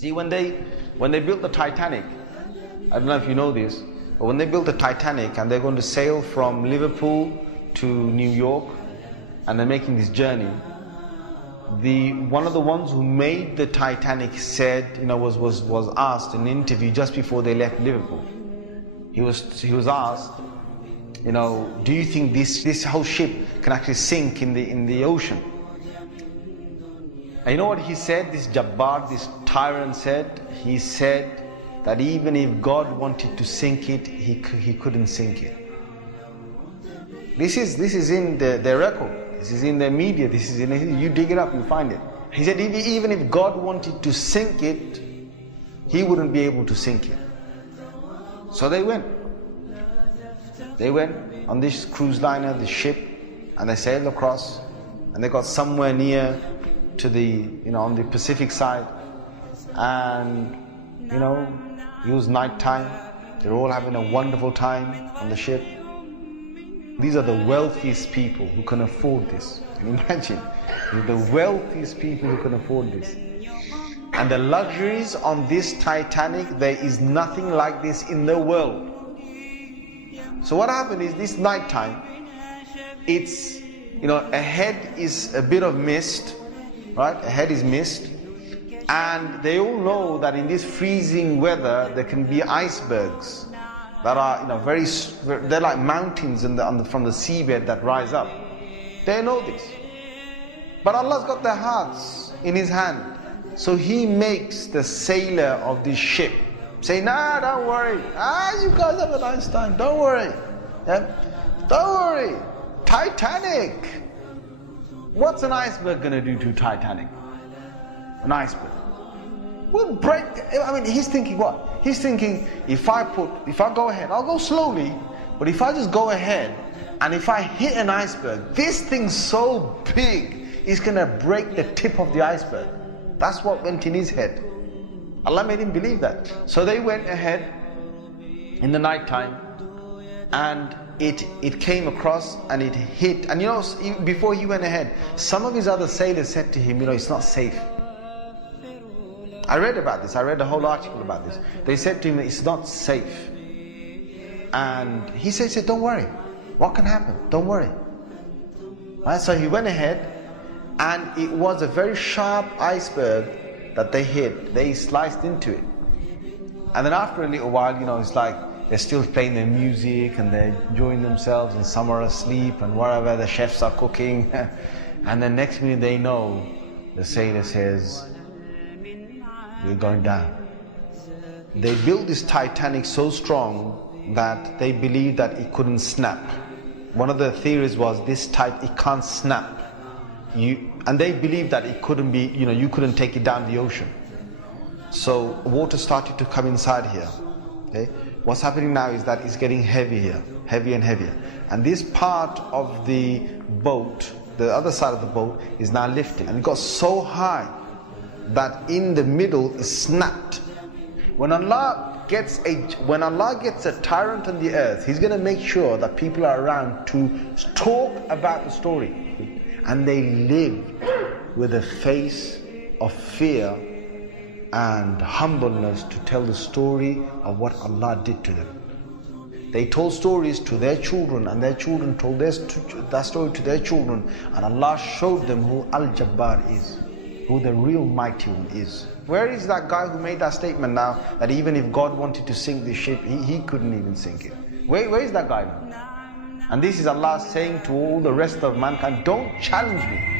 See, when they built the Titanic, I don't know if you know this, but when they built the Titanic and they're going to sail from Liverpool to New York, and they're making this journey, one of the ones who made the Titanic said, was asked in an interview just before they left Liverpool. He was asked, do you think this whole ship can actually sink in the ocean? And you know what he said? This Jabbar, this tyrant said. He said that even if God wanted to sink it, he couldn't sink it. This is in their record. This is in their media. This is you dig it up, you find it. He said even if God wanted to sink it, he wouldn't be able to sink it. So they went. They went on this cruise liner, this ship, and they sailed across, and they got somewhere near to on the Pacific side, and it was night time. They're all having a wonderful time on the ship. These are the wealthiest people who can afford this. Can you imagine? They're the wealthiest people who can afford this. And the luxuries on this Titanic, there is nothing like this in the world. So what happened is, this night time, it's, ahead is a bit of mist, right? Ahead is mist. And they all know that in this freezing weather, there can be icebergs that are, they're like mountains from the seabed that rise up. They know this. But Allah's got their hearts in His hand. So He makes the sailor of this ship say, nah, don't worry. You guys have a nice time. Don't worry. Yeah? Don't worry. Titanic. What's an iceberg going to do to Titanic? An iceberg will break. He's thinking what? He's thinking, if I go ahead, I'll go slowly, but if I just go ahead and if I hit an iceberg, this thing's so big, it's going to break the tip of the iceberg. That's what went in his head. Allah made him believe that. So they went ahead in the night time, and it came across and it hit. And before he went ahead, some of his other sailors said to him, it's not safe. I read about this. I read a whole article about this. They said to him, it's not safe. And he said, don't worry. What can happen? Don't worry. Right? So he went ahead, and it was a very sharp iceberg that they hit. They sliced into it. And then after a little while, it's like they're still playing their music and they're enjoying themselves, and some are asleep and wherever the chefs are cooking. And then next minute they know, the sailor says, we're going down. They built this Titanic so strong that they believed that it couldn't snap. One of the theories was it can't snap. And they believed that it couldn't be, you couldn't take it down the ocean. So water started to come inside here. Okay? What's happening now is that it's getting heavier and heavier. And this part of the boat, the other side of the boat, is now lifting. And it got so high that in the middle is snapped. When Allah gets a tyrant on the earth, He's going to make sure that people are around to talk about the story. And they lived with a face of fear and humbleness to tell the story of what Allah did to them. They told stories to their children, and their children told that story to their children, and Allah showed them who Al-Jabbar is, who the real mighty one is. Where is that guy who made that statement now, that even if God wanted to sink this ship, he couldn't even sink it? Where is that guy now? And this is Allah saying to all the rest of mankind, don't challenge me.